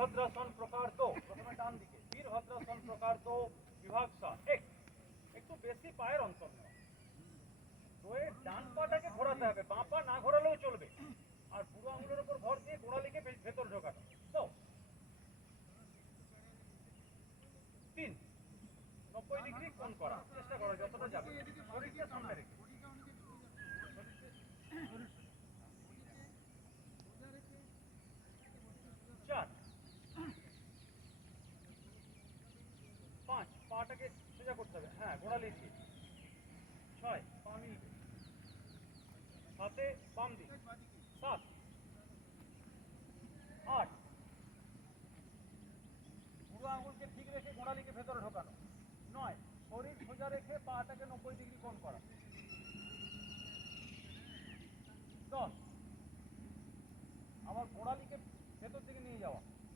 वीरभद्रासन प्रकार दो प्रथमे डान दिके वीरभद्रासन प्रकार दो विभाग सा एक একটু বেশি পায়ের অন্তর নেওয়া রোয়ে ডান পাটাকে ঘোরাতে হবে বাঁ পা না ঘোরালেও চলবে আর বুড়ো আঙুলের উপর ভর দিয়ে গোড়ালিকে ভেতর ঢোকানো তো 3 90 ডিগ্রি কোণ করা চেষ্টা করো যতটা যাবে শরীরকে সামনে রেখে 4 5 পাটাকে সোজা করতে হবে হ্যাঁ গোড়ালি দিয়ে 6 পা মিলবে 7 বাম দিক 7 8 বুড়ো আঙুলকে ঠিক রেখে গোড়ালিকে ভেতরে ঢোকানো 9 শরীর সোজা রেখে পাটাকে 90 ডিগ্রি কোণ করা 10 আবার গোড়ালিকে ভেতর দিকে নিয়ে যাওয়া